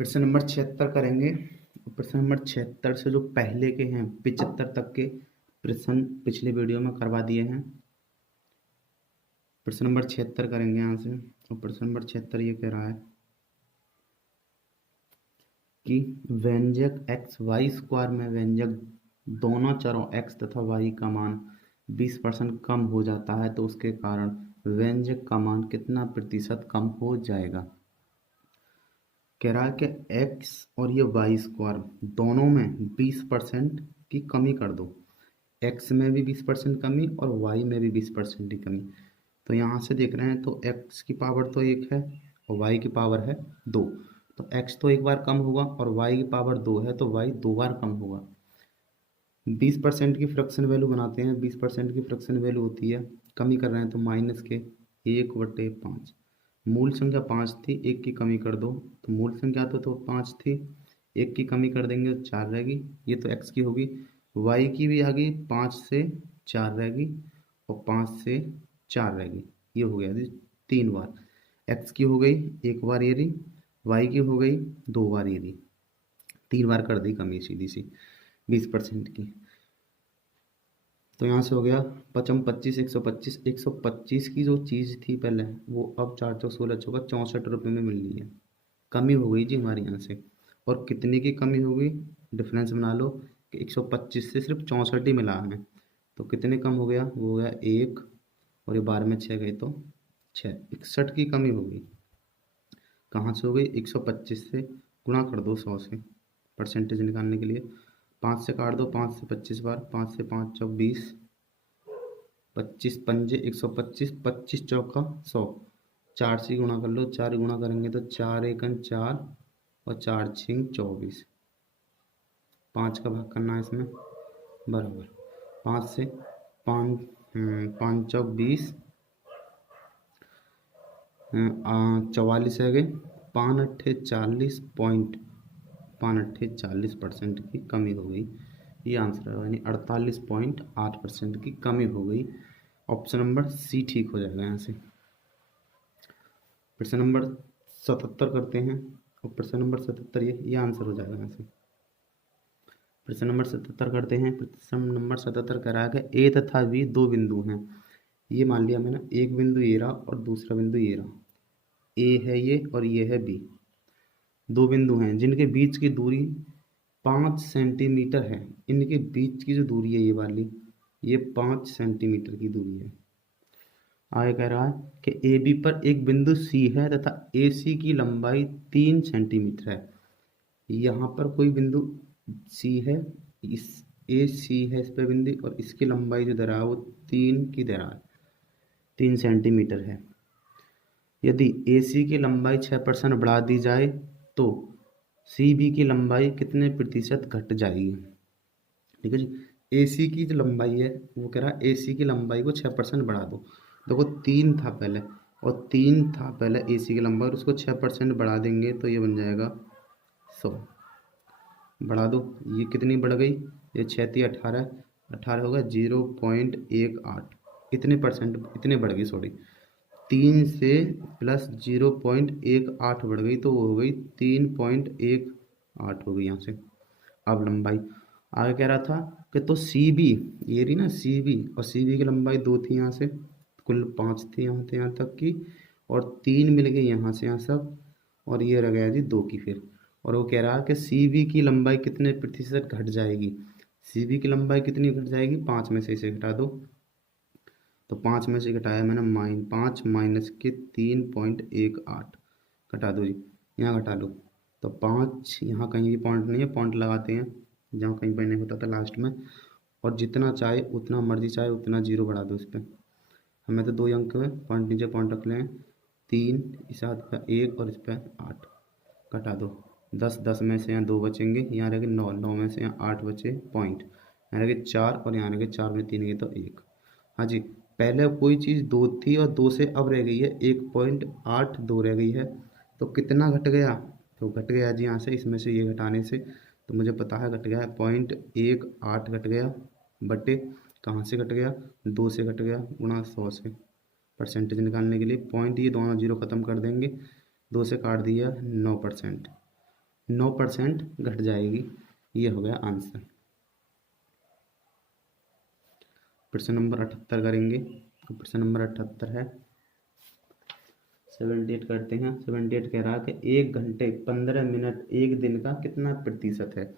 प्रश्न नंबर 76 करेंगे। प्रश्न नंबर 76 से जो पहले के हैं 75 तक के प्रश्न पिछले वीडियो में करवा दिए हैं। प्रश्न नंबर 76 करेंगे यहाँ से। और प्रश्न नंबर 76 ये कह रहा है कि व्यंजक एक्स वाई स्क्वायर में व्यंजक दोनों चरों एक्स तथा वाई का मान 20% कम हो जाता है, तो उसके कारण व्यंजक का मान कितना प्रतिशत कम हो जाएगा। कह रहा है कि एक्स और ये वाई स्क्वायर दोनों में 20% की कमी कर दो। एक्स में भी 20% कमी और वाई में भी 20% की कमी। तो यहाँ से देख रहे हैं तो एक्स की पावर तो 1 है और वाई की पावर है 2। तो एक्स तो एक बार कम होगा और वाई की पावर 2 है तो वाई 2 बार कम होगा। 20% की फ्रैक्शन वैल्यू बनाते हैं। 20% की फ्रैक्शन वैल्यू होती है, कमी कर रहे हैं तो माइनस के 1/5। मूल संख्या 5 थी, 1 की कमी कर दो तो मूल संख्या तो 5 थी, 1 की कमी कर देंगे तो 4 रहेगी। ये तो एक्स की होगी। वाई की भी आ गई, 5 से 4 रहेगी और 5 से 4 रहेगी। ये हो गया जी 3 बार। एक्स की हो गई 1 बार ये रही, वाई की हो गई 2 बार ये रही, 3 बार कर दी कमी सीधी सी 20% की। तो यहाँ से हो गया 55, 25, 125। 125 की जो चीज़ थी पहले वो अब 4 चौक 16 चौका 64 रुपये में मिल रही है। कमी हो गई जी हमारे यहाँ से। और कितने की कमी हो गई, डिफरेंस बना लो कि 125 से सिर्फ 64 ही मिला है। तो कितने कम हो गया, वो हो गया 1 और ये 12 में 6 गई तो 6, 61 की कमी हो गई। कहाँ से हो गई, 125 से गुणा कर दो 100 से परसेंटेज निकालने के लिए। 5 से काट दो, 5 से 25 बार, 5 से 5 चौक 20, 25 पंजे 125, 25 चौका 100। 4 से गुणा कर लो, 4 गुणा करेंगे तो 4 एकन 4 और 4 छिंग 24। 5 का भाग करना है इसमें बराबर 5 से 5 5 चौक 20, 44 है गए। 5 अट्ठे 40% की कमी हो गई। ये आंसर है, यानी 48.8% की कमी हो गई। ऑप्शन नंबर सी ठीक हो जाएगा यहाँ से। प्रश्न नंबर 77 करते हैं और प्रश्न नंबर 77 ये आंसर हो जाएगा यहाँ से। प्रश्न नंबर 77 करते हैं। प्रश्न नंबर 77 कह रहा है कि ए तथा बी दो बिंदु हैं। ये मान लिया मैंने, एक बिंदु ये रहा और दूसरा बिंदु ये रहा। ए है ये और ये है बी। दो बिंदु हैं जिनके बीच की दूरी 5 सेंटीमीटर है। इनके बीच की जो दूरी है ये वाली, ये 5 सेंटीमीटर की दूरी है। आगे कह रहा है कि ए बी पर एक बिंदु सी है तथा ए सी की लंबाई 3 सेंटीमीटर है। यहाँ पर कोई बिंदु सी है, इस ए सी है इस पर बिंदु, और इसकी लंबाई जो दरा है वो 3 की दरा है, 3 सेंटीमीटर है। यदि ए सी की लंबाई 6% बढ़ा दी जाए तो सी बी की लंबाई कितने प्रतिशत घट जाएगी। ठीक है जी। ए सी की जो लंबाई है वो कह रहा है ए सी की लंबाई को 6% बढ़ा दो। देखो 3 था पहले और 3 था पहले ए सी की लंबाई, और उसको 6% बढ़ा देंगे तो ये बन जाएगा 100। बढ़ा दो, ये कितनी बढ़ गई, ये 6 18, 18 होगा 0.18, इतने परसेंट इतने बढ़ गई, सॉरी 3 से प्लस 0.18 बढ़ गई तो वो हो गई 3.18 हो गई यहाँ से। अब लंबाई आगे कह रहा था कि तो सी बी, ये रही ना सी बी, और सी बी की लंबाई 2 थी यहाँ से, कुल 5 थी यहाँ से यहाँ तक की, और 3 मिल गई यहाँ से यहाँ सब, और ये रह गया जी 2 की फिर। और वो कह रहा है कि सी बी की लंबाई कितने प्रतिशत घट जाएगी। सी बी की लंबाई कितनी घट जाएगी, 5 में से इसे घटा दो। तो 5 में से घटाया मैंने 5 माइनस के 3.18 घटा दो जी, यहाँ घटा लो। तो 5 यहाँ कहीं भी पॉइंट नहीं है, पॉइंट लगाते हैं जहाँ कहीं पर नहीं होता था लास्ट में। और जितना चाहे उतना मर्जी चाहे उतना जीरो बढ़ा दो इस पर। हमें तो 2 अंक में पॉइंट नीचे पॉइंट रख लें, 3 इस हाथ पर 1 और इस पर 8 घटा दो। 10 10 में से यहाँ 2 बचेंगे, यहाँ रह गए 9, 9 में से यहाँ 8 बचे पॉइंट, यहाँ रह गए 4 और यहाँ रह गए 4 में 3 गए तो 1। हाँ जी, पहले कोई चीज़ 2 थी और 2 से अब रह गई है 1.82 रह गई है। तो कितना घट गया, तो घट गया जी यहाँ से इसमें से ये घटाने से, तो मुझे पता है घट गया है 0.18 घट गया बटे, कहाँ से घट गया, 2 से घट गया गुणा 100 से। परसेंटेज निकालने के लिए पॉइंट ये दोनों जीरो ख़त्म कर देंगे, 2 से काट दिया 9%। 9% घट जाएगी। ये हो गया आंसर। प्रश्न नंबर 78 करेंगे। प्रश्न नंबर 78 है 78 करते हैं। 78 कह रहा है कि 1 घंटे 15 मिनट एक दिन का कितना प्रतिशत है।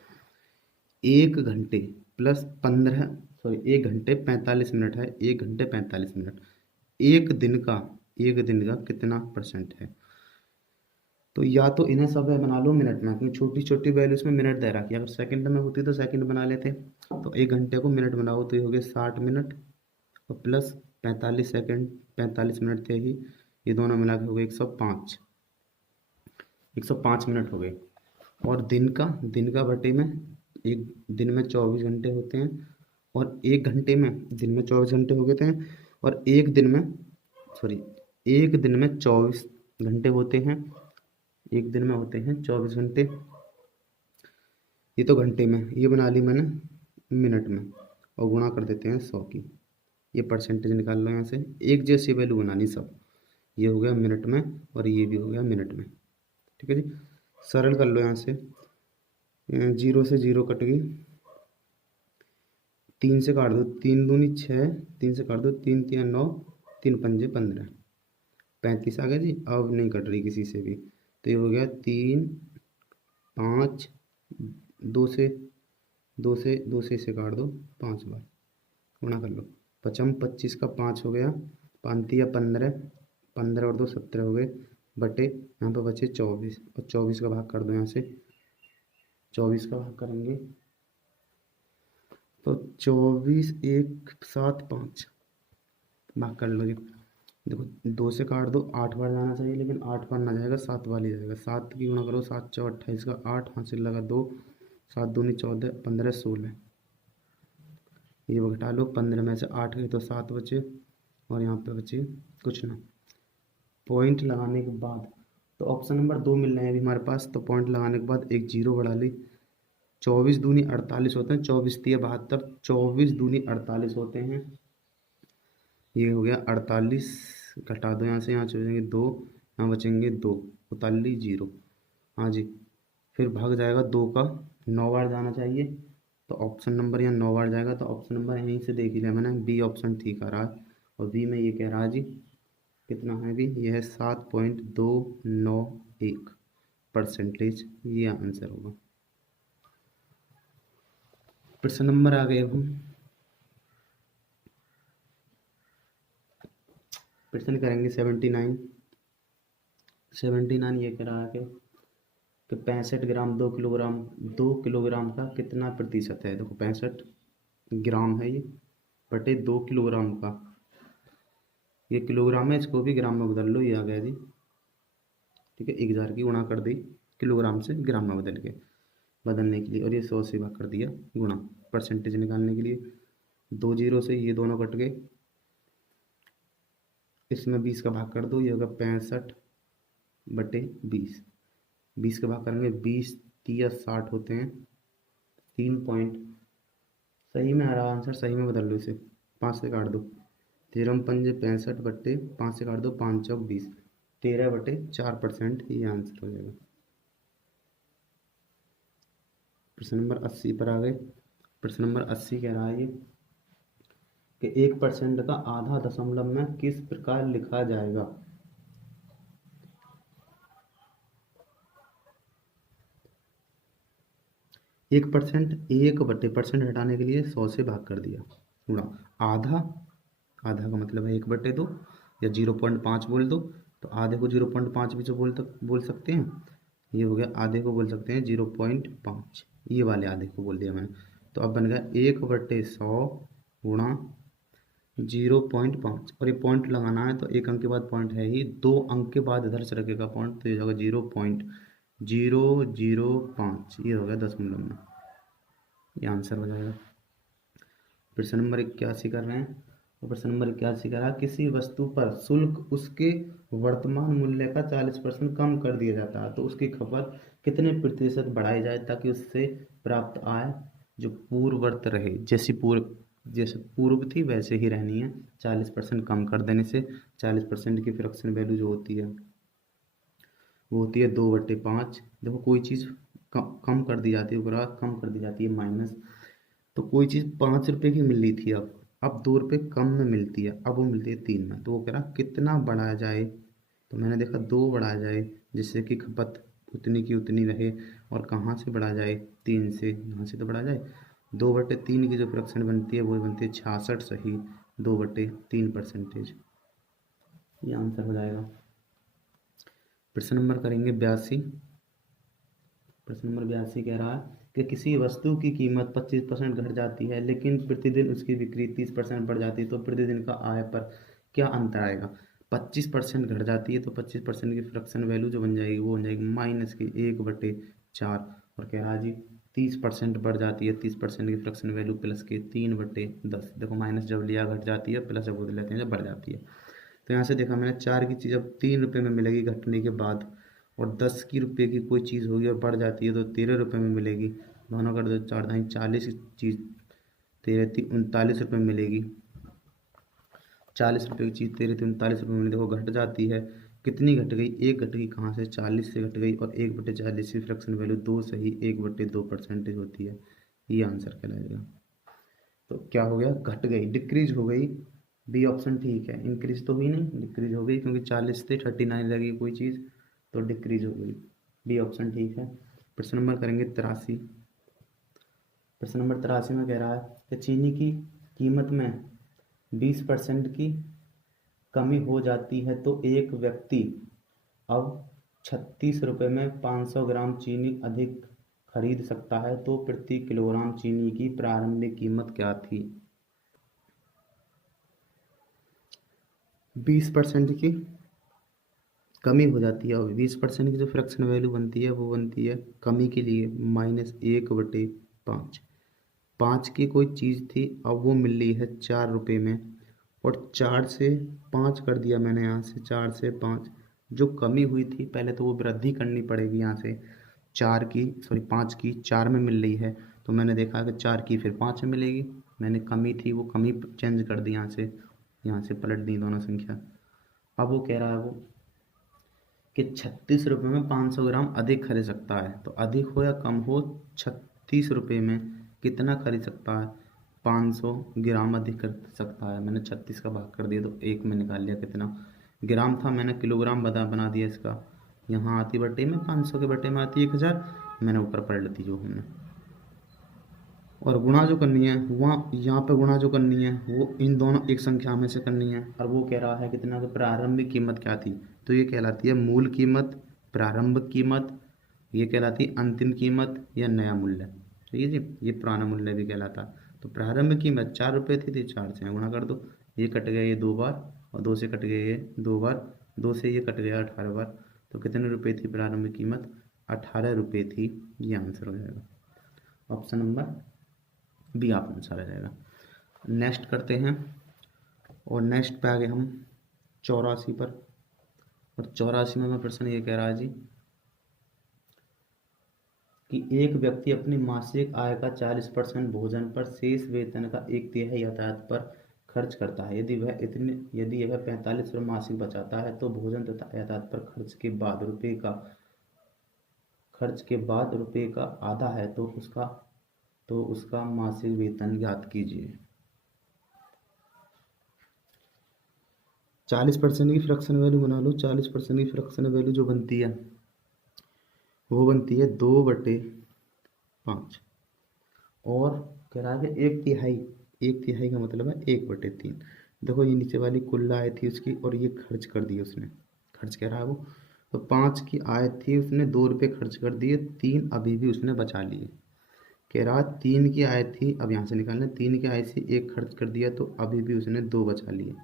1 घंटे प्लस 15 सॉरी 1 घंटे 45 मिनट है। 1 घंटे 45 मिनट एक दिन का कितना परसेंट है। तो या तो इन्हें सब बना लो मिनट में, क्योंकि छोटी छोटी वैल्यूज में मिनट दे रखी है। अगर सेकंड में होती तो सेकंड बना लेते। तो 1 घंटे को मिनट बनाओ तो ये हो गया 60 मिनट और प्लस 45 सेकंड, 45 मिनट थे ही, ये दोनों मिला के हो गए 105 मिनट हो गए। और दिन का बटे में, एक दिन में 24 घंटे होते हैं और एक घंटे में, दिन में 24 घंटे हो गए थे और एक दिन में 24 घंटे होते हैं। एक दिन में होते हैं 24 घंटे। ये तो घंटे में, ये बना ली मैंने मिनट में और गुणा कर देते हैं 100 की। ये परसेंटेज निकाल लो यहाँ से, एक जैसी वैल्यू बनानी सब। ये हो गया मिनट में और ये भी हो गया मिनट में। ठीक है जी, सरल कर लो यहाँ से। 0 से 0 कट गई, 3 से काट दो, 3 दूनी 6, 3 से काट दो, 3 3 9, 3 पंजे 15, 35 आ गया जी। अब नहीं कट रही किसी से भी, तो ये हो गया 3 5, 2 से इसे काट दो 5 बार, गुणा कर लो। 25 का 5 हो गया, 5 या 15, 15 और 2 17 हो गए, बटे यहाँ पर बचे 24 और 24 का भाग कर दो यहाँ से। 24 का भाग करेंगे तो 24 1 7 5 भाग कर लो जी। देखो 2 से काट दो, 8 बार जाना चाहिए लेकिन 8 बार ना जाएगा, 7 बार ही जाएगा। 7 की गुणा करो, 7 4 28 का 8, हासिल लगा 2, 7 दूनी 14, 15 16, ये घटा लो। 15 में से 8 गए तो 7 बचे और यहाँ पे बचे कुछ ना। पॉइंट लगाने के बाद तो ऑप्शन नंबर 2 मिल रहे हैं अभी हमारे पास। तो पॉइंट लगाने के बाद एक जीरो बढ़ा ली। 24 दूनी 48 होते हैं, 24 3 72, 24 दूनी 48 होते हैं। ये हो गया 48, घटा दो यहाँ से, यहाँ बचेंगे 2, यहाँ बचेंगे 2, उताली 0। हाँ जी, फिर भाग जाएगा 2 का, 9 बार जाना चाहिए। तो ऑप्शन नंबर यहाँ 9 बार जाएगा, तो ऑप्शन नंबर यहीं से देख लिया मैंने, बी ऑप्शन ठीक आ रहा है। और बी में ये कह रहा है जी कितना है भी, ये है 7.291%। ये आंसर होगा। प्रश्न नंबर आ गए हम, प्रश्न करेंगे 79। 79 ये कह रहा है कि 65 ग्राम 2 किलोग्राम का कितना प्रतिशत है। देखो 65 ग्राम है ये, बटे 2 किलोग्राम का, ये किलोग्राम है, इसको भी ग्राम में बदल लो, ये आ गया जी। ठीक है, 1000 की गुणा कर दी किलोग्राम से ग्राम में बदलने के लिए, और ये 100 से भाग कर दिया गुणा, परसेंटेज निकालने के लिए। 2 जीरो से ये दोनों कट गए, इसमें 20 का भाग कर दो, ये होगा 65 बटे 20। 20 का भाग करेंगे, 20 3 60 होते हैं, 3 पॉइंट सही में आ रहा आंसर, सही में बदल लो इसे। 5 से काट दो, 13 पंजे 65 बटे 5 से काट दो, 5 चौक 20, 13/4%। ये आंसर हो जाएगा। प्रश्न नंबर 80 पर आ गए। प्रश्न नंबर 80 कह रहा है ये कि 1% का आधा दशमलव में किस प्रकार लिखा जाएगा। एक परसेंट, 1/% हटाने के लिए 100 से भाग कर दिया, गुणा आधा, आधा का मतलब है 1/2 या 0.5 बोल दो, तो आधे को 0.5 भी तो बोल सकते हैं। ये हो गया, आधे को बोल सकते हैं 0.5, ये वाले आधे को बोल दिया मैंने। तो अब बन गया 1/100 गुणा 0.5, और ये पॉइंट लगाना है तो एक अंक के बाद पॉइंट है ही, 2 अंक के बाद इधर से रखेगा पॉइंट, तो ये होगा 0.005, ये हो गया दशमलव में, ये आंसर हो जाएगा। प्रश्न नंबर 81 कर रहे हैं। और प्रश्न नंबर 81 कह रहा है किसी वस्तु पर शुल्क उसके वर्तमान मूल्य का 40% कम कर दिया जाता है, तो उसकी खपत कितने प्रतिशत बढ़ाई जाए ताकि उससे प्राप्त आय जो पूर्ववत रहे, जैसे पूर्व थी वैसे ही रहनी है। 40% कम कर देने से 40% की फ्रैक्शन वैल्यू जो होती है वो होती है 2/5। देखो कोई चीज़ कम कर दी जाती है, वो कम कर दी जाती है माइनस। तो कोई चीज़ 5 रुपए की मिल रही थी, अब 2 रुपए कम में मिलती है, अब वो मिलती है 3 में। तो वो कह रहा कितना बढ़ाया जाए, तो मैंने देखा 2 बढ़ाया जाए, जिससे कि खपत उतनी की उतनी रहे। और कहाँ से बढ़ा जाए, 3 से, यहाँ से तो बढ़ा जाए। 2/3 की जो फ्रैक्शन बनती है वो बनती है 66 सही 2/3%। ये आंसर हो जाएगा। प्रश्न नंबर करेंगे 82। प्रश्न नंबर 82 कह रहा है कि किसी वस्तु की कीमत 25% घट जाती है लेकिन प्रतिदिन उसकी बिक्री 30% बढ़ जाती है, तो प्रतिदिन का आय पर क्या अंतर आएगा। 25% घट जाती है तो 25% की फ्रैक्शन वैल्यू जो बन जाएगी वो बन जाएगी माइनस की 1/4। और कह रहा है जी 30% बढ़ जाती है, 30% की फ्रैक्शन वैल्यू प्लस के 3/10। देखो माइनस जब लिया घट जाती है, प्लस जब बोल लेते हैं जब बढ़ जाती है। तो यहाँ से देखा मैंने 4 की चीज़ अब 3 रुपये में मिलेगी घटने के बाद, और 10 की रुपये की कोई चीज़ होगी और बढ़ जाती है तो 13 रुपये में मिलेगी। दोनों कर दो 4×4 40 की चीज़ 13×3 39 रुपये में मिलेगी। 40 रुपये की चीज़ 13×3 39 रुपये में देखो घट जाती है। कितनी घट गई, 1 घट गई। कहाँ से, 40 से घट गई। और 1/40 की फ्रैक्शन वैल्यू 2 सही 1/2% होती है। ये आंसर कहलाएगा। तो क्या हो गया, घट गई, डिक्रीज हो गई। बी ऑप्शन ठीक है। इंक्रीज तो हुई नहीं, डिक्रीज हो गई, क्योंकि 40 से 39 लगी कोई चीज़ तो डिक्रीज हो गई। बी ऑप्शन ठीक है। प्रश्न नंबर करेंगे 83। प्रश्न नंबर 83 में कह रहा है कि चीनी की कीमत में 20% की कमी हो जाती है तो एक व्यक्ति अब 36 रुपये में 500 ग्राम चीनी अधिक खरीद सकता है, तो प्रति किलोग्राम चीनी की प्रारंभिक कीमत क्या थी। 20% की कमी हो जाती है और 20% की जो फ्रैक्शन वैल्यू बनती है वो बनती है कमी के लिए -1/5। 5 की कोई चीज़ थी, अब वो मिल रही है 4 रुपये में, और 4 से 5 कर दिया मैंने, यहाँ से 4 से 5 जो कमी हुई थी पहले तो वो वृद्धि करनी पड़ेगी। यहाँ से 5 की 4 में मिल रही है, तो मैंने देखा कि 4 की फिर 5 में मिलेगी। मैंने कमी थी वो कमी चेंज कर दी, यहाँ से पलट दी दोनों संख्या। अब वो कह रहा है वो कि 36 रुपये में 500 ग्राम अधिक खरीद सकता है, तो अधिक हो या कम हो 36 रुपये में कितना खरीद सकता है, 500 ग्राम अधिक खरीद सकता है। मैंने 36 का भाग कर दिया तो 1 में निकाल लिया कितना ग्राम था, मैंने किलोग्राम बना दिया इसका। यहाँ आती बटे में 500 के बटे में आती 1000, मैंने ऊपर पलट दी जो हमने। और गुणा जो करनी है वहाँ यहाँ पे गुणा जो करनी है वो इन दोनों एक संख्या में से करनी है। और वो कह रहा है कितना कि प्रारंभिक कीमत क्या थी, तो ये कहलाती है मूल कीमत, प्रारंभिक कीमत, ये कहलाती है अंतिम कीमत या नया मूल्य। ठीक है जी, ये पुराना मूल्य भी कहलाता। तो प्रारंभिक कीमत 4 रुपये थी तो 4 से गुणा कर दो, ये कट गया ये 2 बार, और 2 से कट गया ये 2 बार, 2 से ये कट गया 18 बार। तो कितने रुपये थी प्रारंभिक कीमत, 18 रुपये थी। ये आंसर हो जाएगा। ऑप्शन नंबर बी आप आंसर आ जाएगा। नेक्स्ट करते हैं, और नेक्स्ट पे आ गए हम 84 पर। और 84 में प्रश्न ये कह रहा है जी कि एक व्यक्ति अपनी मासिक आय का 40% भोजन पर, शेष वेतन का 1/3 यातायात पर खर्च करता है। यदि वह 45 रुपये मासिक बचाता है तो भोजन तथा यातायात पर खर्च के बाद रुपये का आधा है, तो उसका मासिक वेतन ज्ञात कीजिए। 40% की फ्रैक्शन वैल्यू बना लो। 40% की फ्रैक्शन वैल्यू जो बनती है वो बनती है 2/5। और कह रहा है कि 1/3 का मतलब है 1/3। देखो ये नीचे वाली कुल आय थी उसकी, और ये खर्च कर दी उसने, खर्च कह रहा है वो। तो 5 की आय थी, उसने 2 रुपये खर्च कर दिए, 3 अभी भी उसने बचा लिए। कह रहा 3 की आय थी, अब यहाँ से निकालना, 3 की आय से 1 खर्च कर दिया तो अभी भी उसने 2 बचा लिए।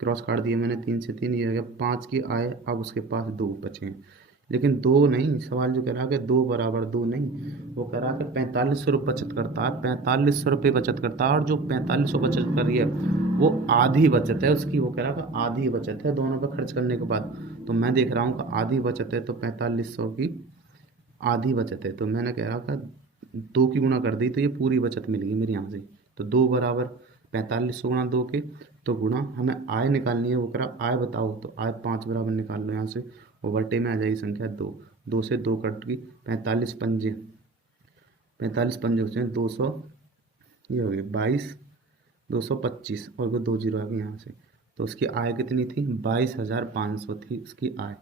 क्रॉस काट दिया मैंने, 3 से 3, ये हो गया 5 की आय, अब उसके पास 2 बचे हैं। लेकिन 2 नहीं, सवाल जो कह रहा है कि 2 बराबर 2 नहीं, वो कह रहा है कि 4500 रुपये बचत करता है, 4500 रुपये बचत करता है। और जो 4500 बचत कर रही है वो आधी बचत है उसकी, वो कह रहा है कि आधी बचत है दोनों पे खर्च करने के बाद। तो मैं देख रहा हूँ कि आधी बचत है, तो 4500 की आधी बचत है, तो मैंने कह रहा था 2 की गुणा कर दी तो ये पूरी बचत मिल गई मेरे यहाँ से। तो 2 बराबर 4500 गुणा 2 के, तो गुणा हमें आय निकालनी है, वो कह रहा आय बताओ, तो आय 5 बराबर निकाल लो यहाँ से, और बटे में आ जाएगी संख्या 2। 2 से 2 कट गई, 45 पंजे, 45 पंजे होते हैं 200, ये हो गया 22, 225 और वो 2 जीरो आ गए यहाँ से। तो उसकी आय कितनी थी? 22,500 थी उसकी आय।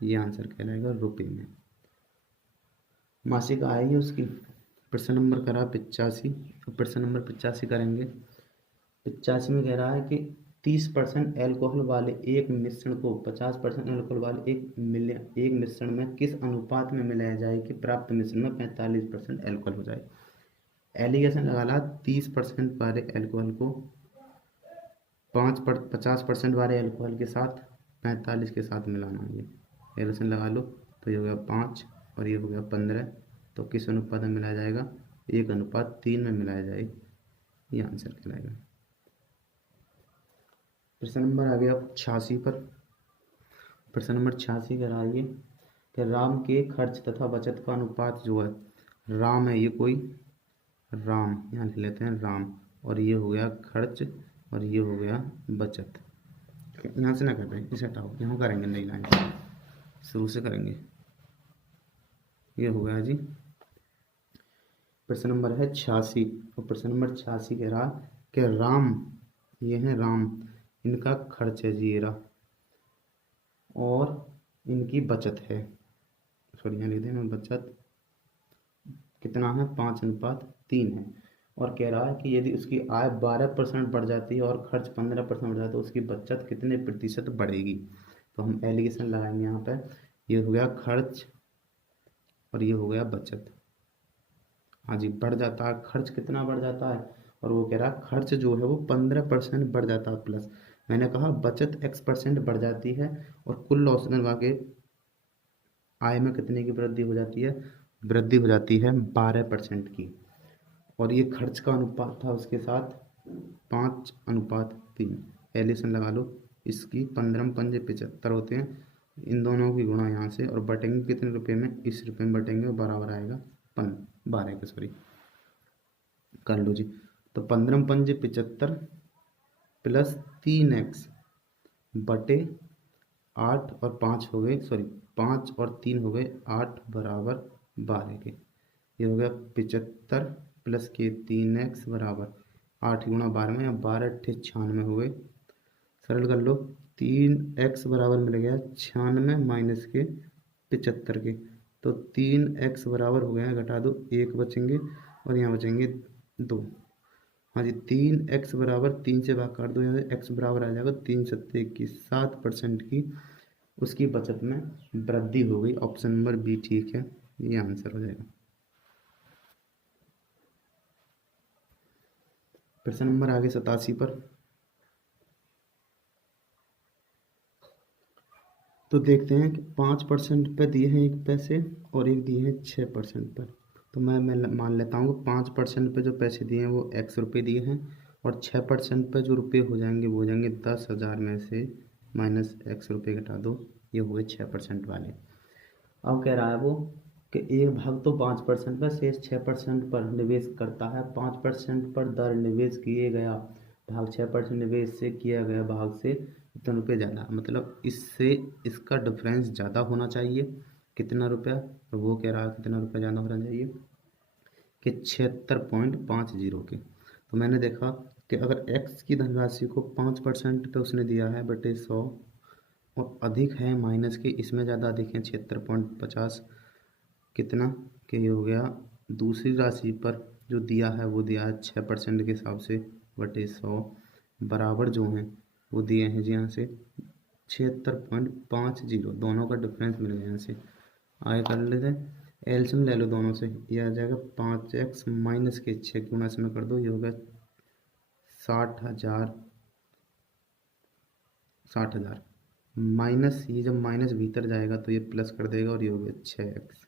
ये आंसर कहलाएगा रुपये में। मासिक आय है उसकी। प्रश्न नंबर करा 85। प्रश्न नंबर 85 करेंगे। 85 में कह रहा है कि 30% एल्कोहल वाले एक मिश्रण को 50% एल्कोहल वाले एक मिश्रण में किस अनुपात में मिलाया जाए कि प्राप्त मिश्रण में 45% एल्कोहल हो जाए। एलिगेशन लगा ला 30% वाले एल्कोहल को 50% वाले एल्कोहल के साथ 45 के साथ मिलाना। ये एलिगेशन लगा लो तो ये हो गया 5 और ये हो गया 15। तो किस अनुपात में मिलाया जाएगा? 1:3 में मिलाया जाए। ये आंसर कहलाएगा। प्रश्न नंबर आ गया 86 पर। प्रश्न नंबर 86 कह रहा है कि राम के खर्च तथा बचत का अनुपात जो है, राम है ये कोई, राम यहाँ लिख लेते हैं राम, और ये हो गया खर्च और ये हो गया बचत। यहाँ से ना करते हैं, इसे हटाओ, यहाँ करेंगे नई लाइन शुरू से करेंगे। ये हो गया जी। प्रश्न नंबर है 86 और प्रश्न नंबर 86 कह रहा कि राम, ये है राम, इनका खर्च है जी ये रहा, और इनकी बचत है, सॉरी यहाँ लिख दें मैं, बचत कितना है? 5:3 है। और कह रहा है कि यदि उसकी आय 12% बढ़ जाती है और खर्च 15% बढ़ जाता है तो उसकी बचत कितने प्रतिशत बढ़ेगी। तो हम एलिगेशन लगाएंगे यहाँ पर। ये हो गया खर्च और ये हो गया बचत। हाँ जी, बढ़ जाता है, खर्च कितना बढ़ जाता है? और वो कह रहा है खर्च जो है वो 15% बढ़ जाता है प्लस, मैंने कहा बचत x% बढ़ जाती है और कुल औसतन वाके आय में कितने की वृद्धि हो जाती है? वृद्धि हो जाती है 12% की। और ये खर्च का अनुपात था उसके साथ 5:3। एलिसन लगा लो इसकी, 15 पंजे 75 होते हैं, इन दोनों की गुणा यहाँ से, और बटेंगे कितने रुपए में? इस रुपये में बटेंगे, बराबर आएगा 12 के, सॉरी कर लो जी। तो 15 पंजे 75 प्लस 3x बटे 8 और 5 हो गए, सॉरी 5 और 3 हो गए 8 बराबर 12 के। ये हो गया 75 प्लस के 3x बराबर 8 गुणा 12 में, 12 8 96 हो गए। सरल कर लो, 3x बराबर मिल गया 96 माइनस के 75 के, तो 3x बराबर हो गया, घटा दो 1 बचेंगे और यहाँ बचेंगे 2। हाँ जी, 3x बराबर 3 से भाग कर दो, यहाँ से x बराबर आ जाएगा 3 सत्ते की 7% की उसकी बचत में वृद्धि हो गई। ऑप्शन नंबर बी ठीक है, ये आंसर हो जाएगा। प्रश्न नंबर आगे 87 पर। तो देखते हैं कि 5% पे दिए हैं 1 पैसे और एक दिए हैं 6% पर। तो मैं मान लेता हूँ 5% पे जो पैसे दिए हैं वो x रुपये दिए हैं, और 6% पे जो रुपये हो जाएंगे वो हो जाएंगे 10,000 में से माइनस x रुपये घटा दो, ये हुए 6% वाले। अब कह रहा है वो कि एक भाग तो 5% पर शेष 6% पर निवेश करता है। 5% पर दर निवेश किए गया भाग 6% निवेश से किया गया भाग से कितना रुपये ज़्यादा, मतलब इससे इसका डिफरेंस ज़्यादा होना चाहिए। कितना रुपया? तो वो कह रहा है कितना रुपया ज़्यादा होना चाहिए कि 76.50 के। तो मैंने देखा कि अगर x की धनराशि को 5% पे उसने दिया है बटे 100 और अधिक है माइनस के, इसमें ज़्यादा अधिक है 76.50, कितना कि ये हो गया दूसरी राशि पर जो दिया है वो दिया है 6% के हिसाब से बटे 100, बराबर जो हैं वो दिए हैं जी यहाँ से 76.50, दोनों का डिफरेंस मिल गया यहाँ से। आगे कर लेते हैं, एलसीएम ले लो दोनों से, ये आ जाएगा 5x माइनस के 6 गुणा इसमें कर दो, ये होगा 60,000 माइनस, ये जब माइनस भीतर जाएगा तो ये प्लस कर देगा और ये हो गया 6x।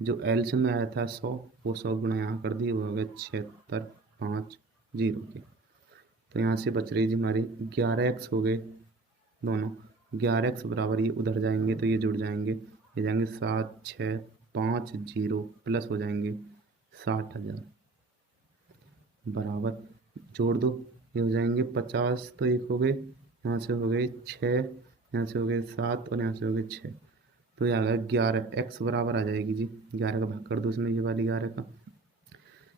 जो एलसीएम में आया था 100, वो 100 गुणा यहाँ कर दी, वो हो गया 7650 के। तो यहाँ से बच रही जी हमारी 11x हो गए दोनों, 11x बराबर ये उधर जाएंगे तो ये जुड़ जाएंगे, ये जाएंगे 7650 प्लस हो जाएंगे 60,000 बराबर, जोड़ दो ये हो जाएंगे 50, तो एक हो गए, यहाँ से हो गए 6, यहाँ से हो गए 7 और यहाँ से हो गए 6, तो ये आ गया 11, एक्स बराबर आ जाएगी जी 11 का भाग कर दो इसमें, ये वाली 11 का,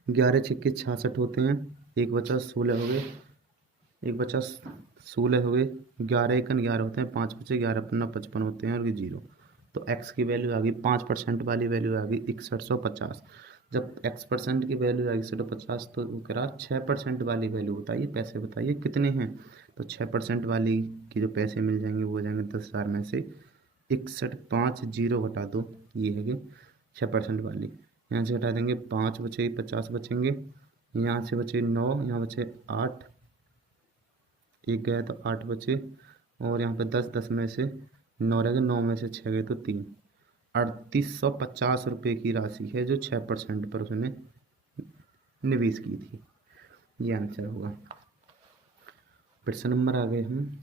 11 छक्के 66 होते हैं, एक बचा 16 हो गए, एक बचा 16 हो गए, 11 एकन 11 होते हैं, 5 बचे, 11 पन्ना 55 होते हैं और ये 0। तो x की वैल्यू आ गई 5% वाली वैल्यू आ गई 6150। जब x% की वैल्यू आ गई 6150 तो वो कह रहा 6% वाली वैल्यू बताइए, पैसे बताइए कितने हैं। तो 6% वाली की जो पैसे मिल जाएंगे वो हो जाएंगे 10,000 में से 6150 घटा दो, ये है कि 6% वाली। यहाँ से घटा देंगे 5 बचे 50 बचेंगे, यहाँ से बचे 9, यहाँ बचे 8, एक गया तो 8 बचे, और यहाँ पे 10 में से 9 रह गए, 9 में से 6 गए तो 3। 3850 रुपये की राशि है जो 6% पर उसने निवेश की थी। ये आंसर होगा। प्रश्न नंबर आ गए हम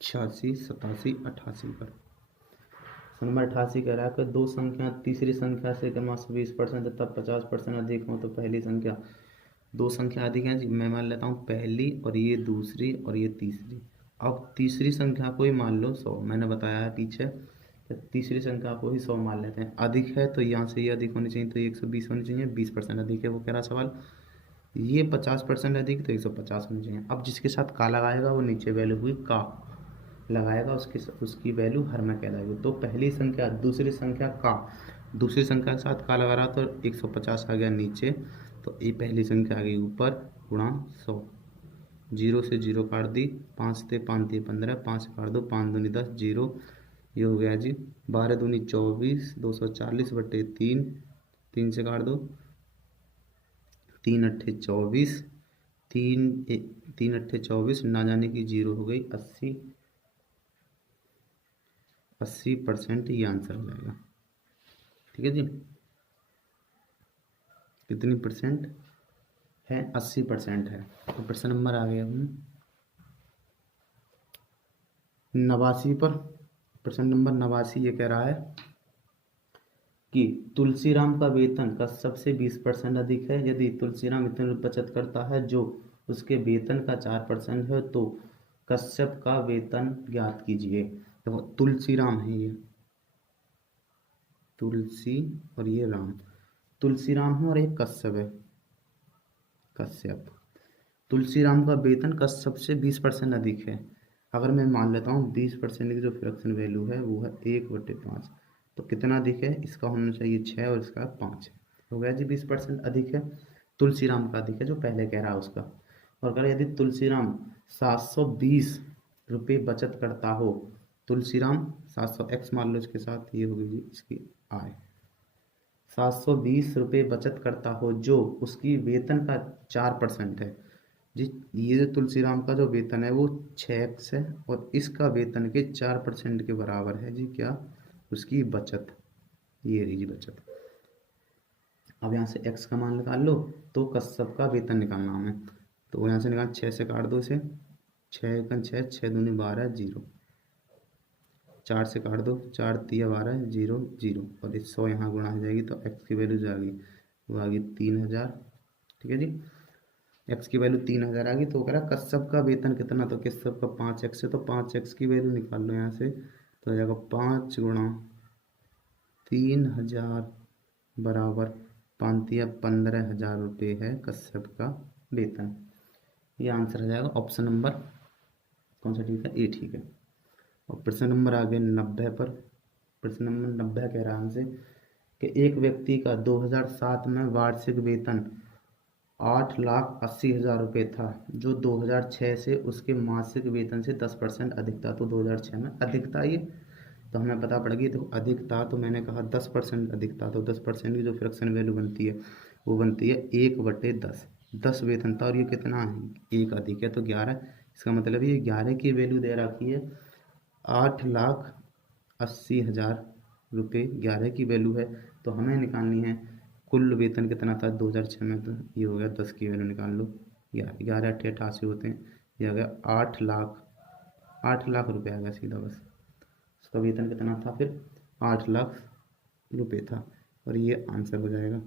86, 87, 88 पर। प्रश्न नंबर 88 कह रहा है कि दो संख्या तीसरी संख्या से क्रमश 20% तथा 50% अधिक हो तो पहली संख्या, दो संख्या अधिक हैं जी, मैं मान लेता हूँ पहली और ये दूसरी और ये तीसरी। अब तीसरी संख्या को ही मान लो 100, मैंने बताया है पीछे कि तीसरी संख्या को ही 100 मान लेते हैं। अधिक है तो यहाँ से ये अधिक होनी चाहिए, तो ये 120 होनी चाहिए, 20% अधिक है वो कह रहा सवाल। ये 50% अधिक तो 150 होनी चाहिए। अब जिसके साथ का लगाएगा वो नीचे वैल्यू हुई का लगाएगा, उसकी वैल्यू हर में कहलाएगी। तो पहली संख्या दूसरी संख्या का, दूसरी संख्या के साथ का लगा रहा तो 150 आ गया नीचे, तो ये पहली संख्या आ गई ऊपर गुणा 100। 0 से 0 काट दी, 5 थे 5 दिए 15, 5 काट दो, 5 दूनी 10, 0। ये हो गया जी 12 दूनी 24, 240 बटे 3, 3 से काट दो, 3 अट्ठे 24, 3 अट्ठे 24, ना जाने की 0 हो गई 80%। ये आंसर हो जाएगा। ठीक है जी, कितनी परसेंट है? 80% है। तो प्रश्न नंबर आ गया हम 89 पर। प्रश्न नंबर 89 ये कह रहा है कि तुलसीराम का वेतन कश्यप से 20% अधिक है। यदि तुलसीराम इतनी बचत करता है जो उसके वेतन का 4% है तो कश्यप का वेतन ज्ञात कीजिए। तो तुलसीराम है ये, तुलसी और ये राम, तुलसीराम है और एक कश्यप है, कश्यप। तुलसीराम का वेतन कश्यप से 20% अधिक है। अगर मैं मान लेता हूँ 20% की जो फ्रैक्शन वैल्यू है वो है 1/5, तो कितना अधिक है? इसका होना चाहिए 6 और इसका 5 है। हो गया जी 20% अधिक है, तुलसीराम का अधिक है जो पहले कह रहा है उसका। और अगर यदि तुलसीराम 720 रुपये बचत करता हो, तुलसीराम 700 एक्स मान लो इसके साथ, ये होगी जी इसकी आय, 720 रुपये बचत करता हो जो उसकी वेतन का 4% है जी। ये जो तुलसीराम का जो वेतन है वो 6x है और इसका वेतन के 4% के बराबर है जी क्या? उसकी बचत। ये रही जी बचत। अब यहाँ से x का मान निकाल लो, तो कश्यप का वेतन निकालना हमें, तो यहाँ से निकाल 6 से काट दो इसे, 6 एकन 6, 6 दूनी 12, 0, 4 से काट दो, 4 तिया 12, 0 0, और इस 100 यहाँ गुणा हो जाएगी तो x की वैल्यू जो आ गई वो आ गई 3000। ठीक है जी, x की वैल्यू 3000 आ गई। तो कह रहा कश्यप का वेतन कितना, तो कश्यप का 5x है, तो 5x की वैल्यू निकाल लो यहाँ से, तो हो जाएगा 5 गुणा 3000 बराबर 5 या 15,000 रुपये है कश्यप का वेतन। ये आंसर आ जाएगा ऑप्शन नंबर कौन सा ठीक है? ए ठीक है। और प्रश्न नंबर आ गए 90 पर। प्रश्न नंबर 90 कह रहा है हमसे कि एक व्यक्ति का 2007 में वार्षिक वेतन 8,80,000 रुपये था जो 2006 से उसके मासिक वेतन से 10% अधिक था। तो 2006 में अधिक था ये, तो हमें पता पड़ गई। तो अधिक था तो मैंने कहा 10% अधिक था, तो 10% की जो फ्रैक्शन वैल्यू बनती है वो बनती है 1/10। 10 वेतन था और ये कितना है? 1 अधिक है तो 11। इसका मतलब ये 11 की वैल्यू दे रखी है, 8,80,000 रुपये 11 की वैल्यू है। तो हमें निकालनी है कुल वेतन कितना था 2006 में, तो ये हो गया 10 की वैल्यू निकाल लो, 11 अट्ठे 88 होते हैं, ये आ गया 8 लाख रुपये आ गया सीधा बस। उसका वेतन कितना था फिर? 8 लाख रुपये था, और ये आंसर हो जाएगा।